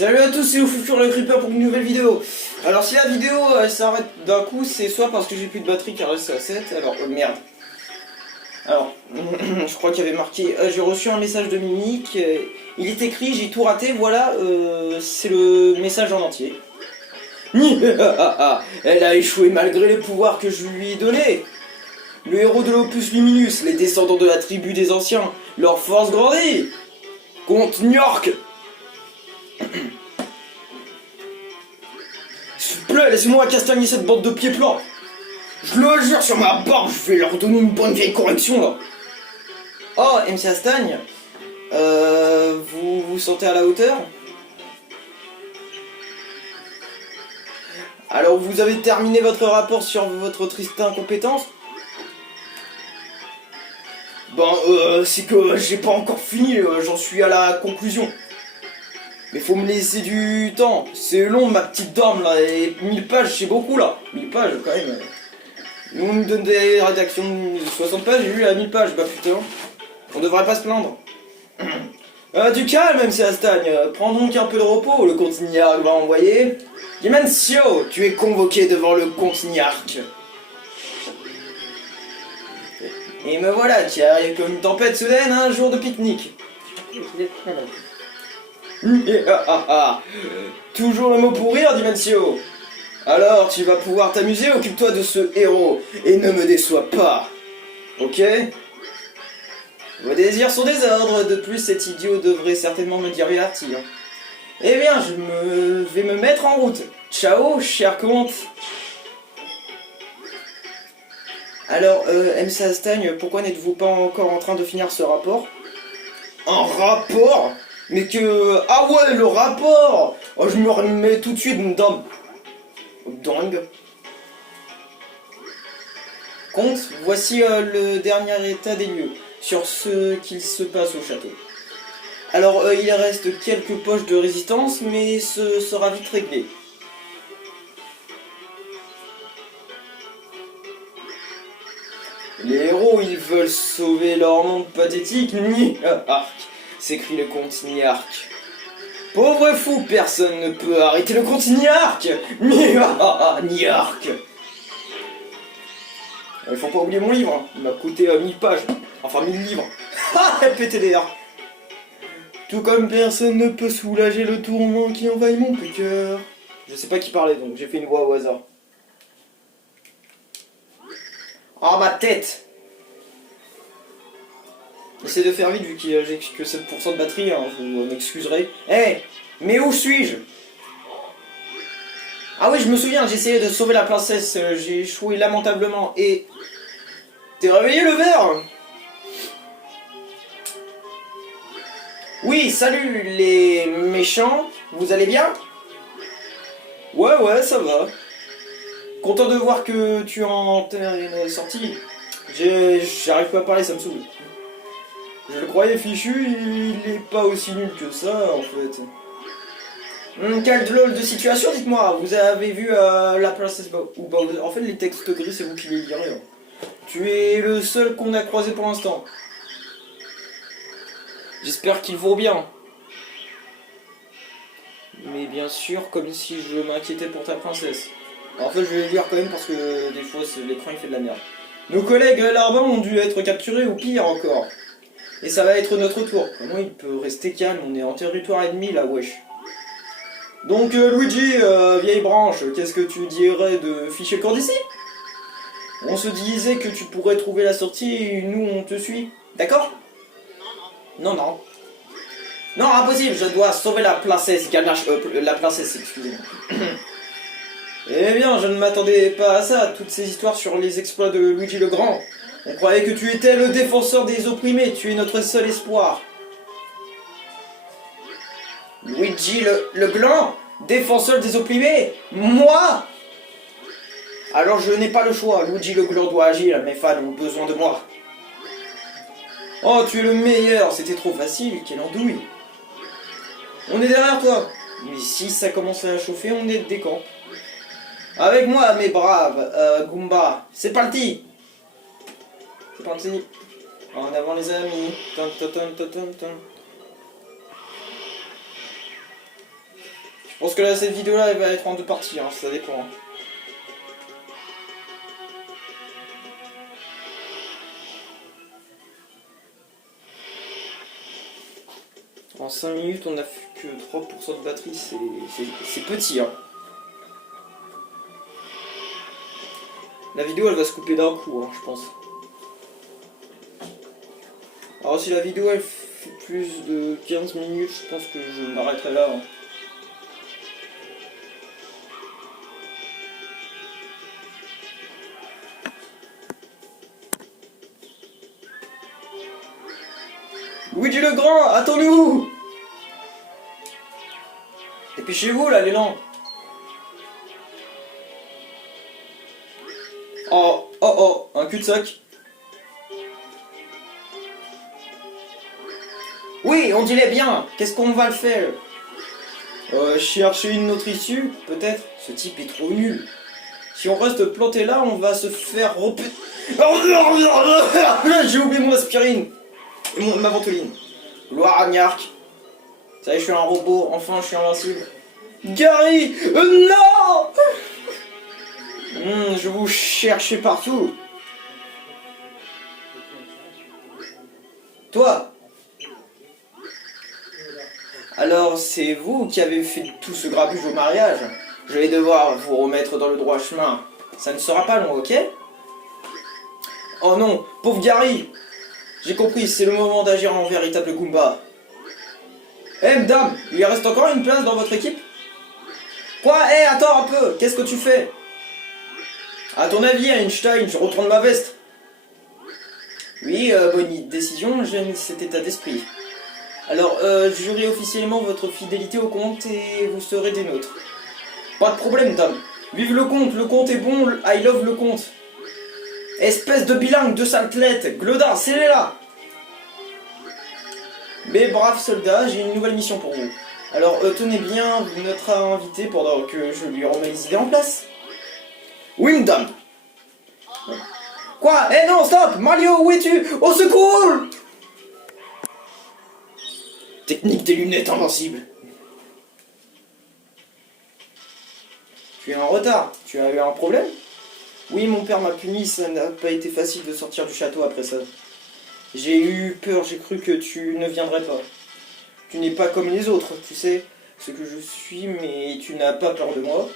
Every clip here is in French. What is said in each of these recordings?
Salut à tous, c'est Oufoufour le Creeper pour une nouvelle vidéo. Alors si la vidéo s'arrête d'un coup, c'est soit parce que j'ai plus de batterie car c'est à 7, alors merde. Alors, je crois qu'il y avait marqué, j'ai reçu un message de Mimic, il est écrit, j'ai tout raté, voilà, c'est le message en entier. Elle a échoué malgré les pouvoirs que je lui ai donnés. Le héros de l'Opus Luminus, les descendants de la tribu des anciens, leur force grandit. Comte New York. S'il vous plaît, laissez-moi castagner cette bande de pieds plats. Je le jure sur ma barbe, je vais leur donner une bonne vieille correction là. Oh, MC Astagne, vous vous sentez à la hauteur? Alors vous avez terminé votre rapport sur votre triste incompétence? C'est que j'ai pas encore fini, j'en suis à la conclusion. Mais faut me laisser du temps, c'est long ma petite dame là, et 1000 pages c'est beaucoup là. 1000 pages quand même. Nous on nous donne des rédactions de 60 pages, j'ai lu à 1000 pages, bah putain. On devrait pas se plaindre. Du calme même c'est Astagne, prends donc un peu de repos, le comte Niark va envoyer. Dimencio, tu es convoqué devant le comte Niark. Et me voilà qui arrive comme une tempête soudaine un jour de pique-nique. Toujours le mot pour rire, Dimencio. Alors, tu vas pouvoir t'amuser, occupe-toi de ce héros, et ne me déçois pas. Ok? Vos désirs sont des ordres, de plus cet idiot devrait certainement me divertir. Eh bien, vais me mettre en route. Ciao, cher comte. Alors, MC Astagne, pourquoi n'êtes-vous pas encore en train de finir ce rapport? Un rapport? Mais que... Ah ouais, le rapport! Oh, je me remets tout de suite, une dame. Dingue. Comte, voici le dernier état des lieux, sur ce qu'il se passe au château. Alors, il reste quelques poches de résistance, mais ce sera vite réglé. Les héros, ils veulent sauver leur monde pathétique, Niark, s'écrie le comte Niark. Pauvre fou, personne ne peut arrêter le comte Niark. Niark. Il faut pas oublier mon livre, hein. Il m'a coûté 1000 pages, enfin 1000 livres. PTDR. Tout comme personne ne peut soulager le tourment qui envahit mon cœur. Je sais pas qui parlait donc, j'ai fait une voix au hasard. Oh ma tête! J'essaie de faire vite vu que j'ai que 7% de batterie, hein, vous m'excuserez. Hey, mais où suis-je? Ah oui, je me souviens, j'ai essayé de sauver la princesse, j'ai échoué lamentablement et... T'es réveillé le verre? Oui, salut les méchants, vous allez bien? Ouais, ça va. Content de voir que tu en es sorti. J'arrive pas à parler, ça me saoule. Je le croyais fichu, il est pas aussi nul que ça en fait. Quelle drôle de situation, dites-moi. Vous avez vu la princesse ou Bowser? En fait, les textes gris, c'est vous qui les lirez. Hein. Tu es le seul qu'on a croisé pour l'instant. J'espère qu'il vaut bien. Mais bien sûr, comme si je m'inquiétais pour ta princesse. En fait, je vais les lire quand même parce que des fois, l'écran il fait de la merde. Nos collègues larbins ont dû être capturés ou pire encore. Et ça va être notre tour. Comment il peut rester calme? On est en territoire ennemi là, wesh. Donc Luigi, vieille branche, qu'est-ce que tu dirais de ficher le camp d'ici? On se disait que tu pourrais trouver la sortie et nous on te suit. D'accord? Non. Non, impossible, je dois sauver la princesse Ganache. La princesse, excusez-moi. Eh bien, je ne m'attendais pas à ça, toutes ces histoires sur les exploits de Luigi le Grand. On croyait que tu étais le défenseur des opprimés, tu es notre seul espoir. Luigi le Grand, défenseur des opprimés? Moi? Alors je n'ai pas le choix, Luigi le Grand doit agir, mes fans ont besoin de moi. Oh, tu es le meilleur, c'était trop facile, quelle andouille. On est derrière toi. Mais si ça commence à chauffer, on est des camps. Avec moi, mes braves, Goomba, c'est parti. C'est parti. En avant les amis. Je pense que là, cette vidéo-là, elle va être en deux parties, hein, ça dépend. En 5 minutes, on a fait que 3% de batterie, c'est petit, hein. La vidéo, elle va se couper d'un coup, hein, je pense. Alors si la vidéo, elle fait plus de 15 minutes, je pense que je m'arrêterai là, hein. Luigi le Grand, attends-nous! Dépêchez-vous là, l'élan! Oh, oh, oh, un cul-de-sac. Oui, on dirait bien. Qu'est-ce qu'on va le faire? Chercher une autre issue, peut-être. Ce type est trop nul. Si on reste planté là, on va se faire repéter. J'ai oublié mon aspirine et ma ventoline. Gloire à Niark. Ça y est, je suis un robot. Enfin, je suis invincible. Gary, non. Je vous cherchais partout. Toi. Alors, c'est vous qui avez fait tout ce grabuge au mariage. Je vais devoir vous remettre dans le droit chemin. Ça ne sera pas long, ok? Oh non, pauvre Gary. J'ai compris, c'est le moment d'agir en véritable Goomba. Eh, madame, il lui reste encore une place dans votre équipe? Quoi? Eh, attends un peu, qu'est-ce que tu fais? À ton avis, Einstein, je retourne ma veste. Oui, bonne décision, j'aime cet état d'esprit. Alors, jurez officiellement votre fidélité au comte et vous serez des nôtres. Pas de problème, Tom. Vive le comte est bon, I love le comte. Espèce de bilingue, de saletlette, Glodard, c'est là. Mais braves soldats, j'ai une nouvelle mission pour vous. Alors, tenez bien notre invité pendant que je lui remets les idées en place. Oui, madame. Quoi? Eh non, stop! Mario, où es-tu? Au secours! Technique des lunettes invincibles. Tu es en retard. Tu as eu un problème? Oui, mon père m'a puni, ça n'a pas été facile de sortir du château après ça. J'ai eu peur, j'ai cru que tu ne viendrais pas. Tu n'es pas comme les autres, tu sais ce que je suis, mais tu n'as pas peur de moi.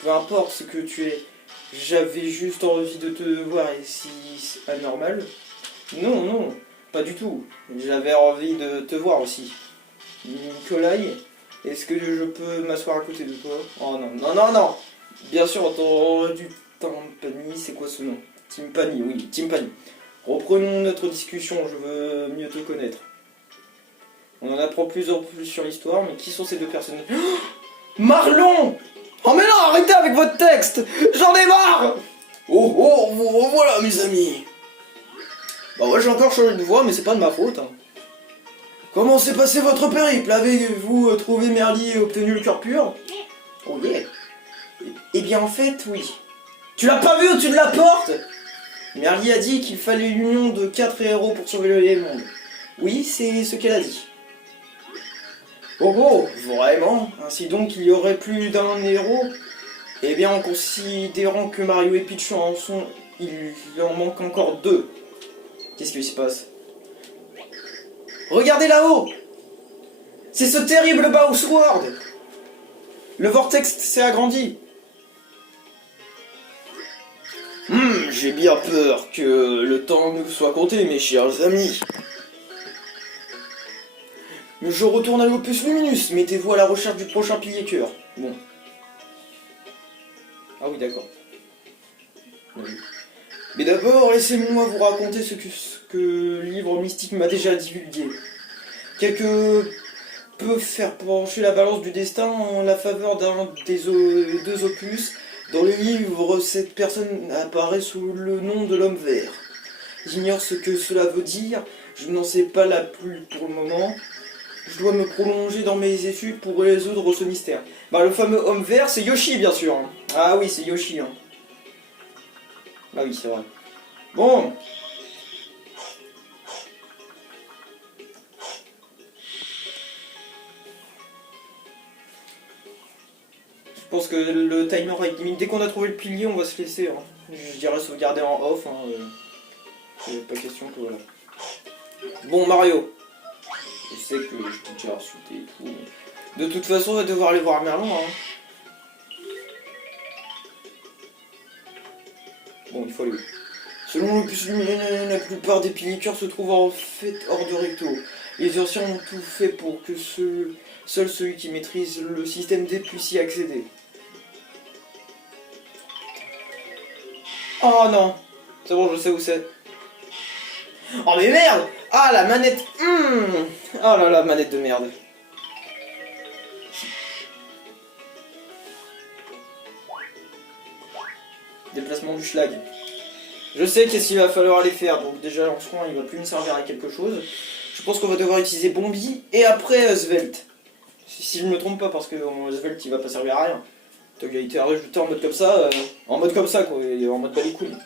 Peu importe ce que tu es, j'avais juste envie de te voir et si c'est anormal. Non, non, pas du tout. J'avais envie de te voir aussi. Nikolai, est-ce que je peux m'asseoir à côté de toi? Oh non, non, non, non. Bien sûr, du Timpani, c'est quoi ce nom? Timpani, oui, Timpani. Reprenons notre discussion, je veux mieux te connaître. On en apprend plus en plus sur l'histoire, mais qui sont ces deux personnes? Oh, Marlon! Oh mais non, arrêtez avec votre texte! J'en ai marre! Oh oh, vous revoilà mes amis! Bah ouais, j'ai encore changé de voix, mais c'est pas de ma faute. Hein. Comment s'est passé votre périple? Avez-vous trouvé Merly et obtenu le cœur pur? Oh yeah! Eh bien en fait, oui. Tu l'as pas vu au-dessus de la porte? Merly a dit qu'il fallait l'union de 4 héros pour sauver le monde. Oui, c'est ce qu'elle a dit. Oh oh, vraiment? Ainsi donc il y aurait plus d'un héros? Eh bien en considérant que Mario et Peach en sont, il en manque encore 2. Qu'est-ce qui se passe? Regardez là-haut! C'est ce terrible Bowsword! Le vortex s'est agrandi. J'ai bien peur que le temps nous soit compté, mes chers amis. Je retourne à l'Opus Luminus, mettez-vous à la recherche du prochain pilier cœur. Bon. Ah oui, d'accord. Oui. Mais d'abord, laissez-moi vous raconter ce que le livre mystique m'a déjà divulgué. Quelque peut faire pencher la balance du destin en la faveur d'un des deux opus. Dans le livre, cette personne apparaît sous le nom de l'homme vert. J'ignore ce que cela veut dire, je n'en sais pas la plus pour le moment. Je dois me prolonger dans mes études pour résoudre ce mystère. Bah, le fameux homme vert, c'est Yoshi, bien sûr. Hein. Ah oui, c'est Yoshi. Hein. Ah oui, c'est vrai. Bon. pense que le timer est limite. Dès qu'on a trouvé le pilier, on va se laisser. Hein. Je dirais sauvegarder en off. Hein, pas question que voilà. Bon, Mario. Je sais que je t'ai déjà insulté et tout. Mais... de toute façon, on va devoir aller voir Merlin. Hein. Bon, il faut aller où? Selon l'opus lumineux, la plupart des piliers-cœurs se trouvent en fait hors de recto. Les anciens ont tout fait pour que seul celui qui maîtrise le système D puisse y accéder. Oh non! C'est bon, je sais où c'est. Oh mais merde! Ah la manette! Oh là là, manette de merde. Déplacement du schlag. Je sais qu'est-ce qu'il va falloir aller faire, donc déjà l'enfant il va plus me servir à quelque chose. Je pense qu'on va devoir utiliser Bombi et après Svelte. Si je me trompe pas, parce que Svelte il va pas servir à rien. Donc il a été rajouté en mode comme ça quoi, et en mode balicouille.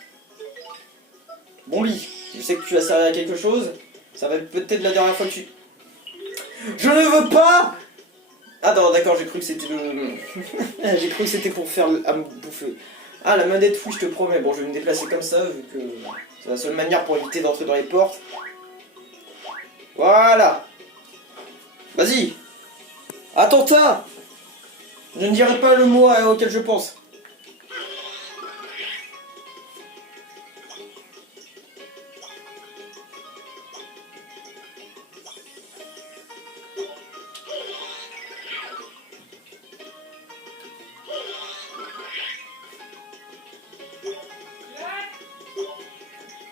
Bombi, je sais que tu vas servir à quelque chose, ça va être peut-être la dernière fois que tu... Je ne veux pas! Ah non, d'accord, j'ai cru que c'était j'ai cru que c'était pour faire à me bouffer. Ah, la manette fouille, je te promets. Bon, je vais me déplacer comme ça, vu que c'est la seule manière pour éviter d'entrer dans les portes. Voilà. Vas-y. Attentat. Je ne dirai pas le mot auquel je pense.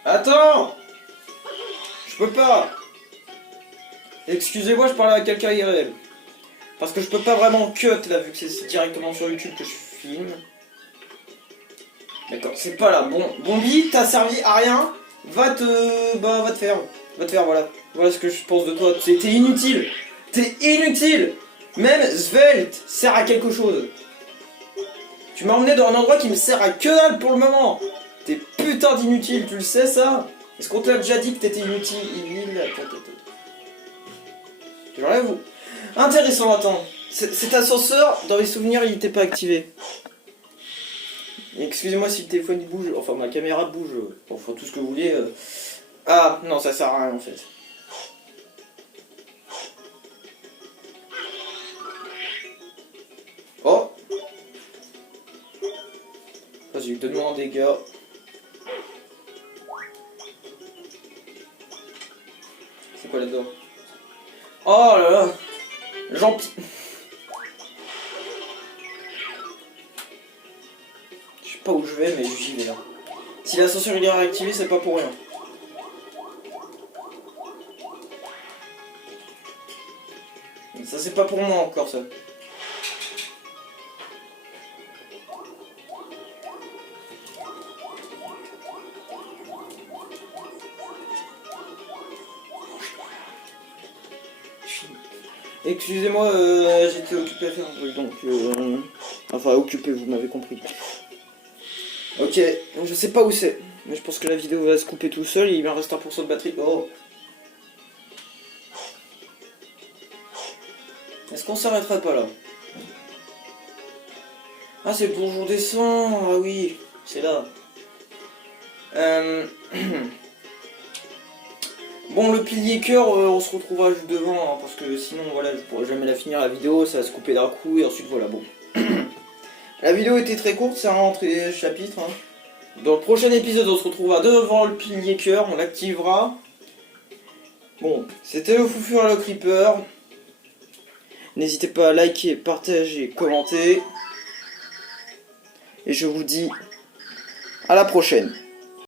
Attends! Je peux pas! Excusez-moi, je parle à quelqu'un IRL. Parce que je peux pas vraiment cut là, vu que c'est directement sur YouTube que je filme. D'accord, c'est pas là. Bon, Bombi, t'as servi à rien. Va te faire. Va te faire, voilà. Voilà ce que je pense de toi. T'es inutile. T'es inutile! Même Svelte sert à quelque chose. Tu m'as emmené dans un endroit qui me sert à que dalle pour le moment. T'es putain d'inutile, tu le sais ça? Est-ce qu'on t'a déjà dit que t'étais inutile? Je l'enlève ou... Intéressant, attends. Cet ascenseur, dans les souvenirs, il n'était pas activé. Excusez-moi si le téléphone il bouge, enfin ma caméra bouge, enfin tout ce que vous voulez. Ah, non, ça sert à rien en fait. Oh! Vas-y, donne-moi un dégât. C'est quoi là-dedans? Oh là là! Jean... Je sais pas où je vais, mais j'y vais. Hein. Si l'ascenseur il est réactivé, c'est pas pour rien. Ça c'est pas pour moi encore ça. Excusez-moi, j'étais occupé à faire un truc, donc... Enfin, occupé, vous m'avez compris. Ok, je sais pas où c'est, mais je pense que la vidéo va se couper tout seul et il me reste 1% de batterie. Oh! Est-ce qu'on s'arrêterait pas là? Ah, c'est le bourgeon des sangs, ah oui, c'est là. Bon, le pilier cœur, on se retrouvera juste devant, hein, parce que sinon, voilà, je pourrais jamais la finir la vidéo, ça va se couper d'un coup, et ensuite, voilà, bon. La vidéo était très courte, c'est un entrée chapitre. Hein. Dans le prochain épisode, on se retrouvera devant le pilier cœur, on l'activera. Bon, c'était le Foufure le Creeper. N'hésitez pas à liker, partager, commenter. Et je vous dis à la prochaine.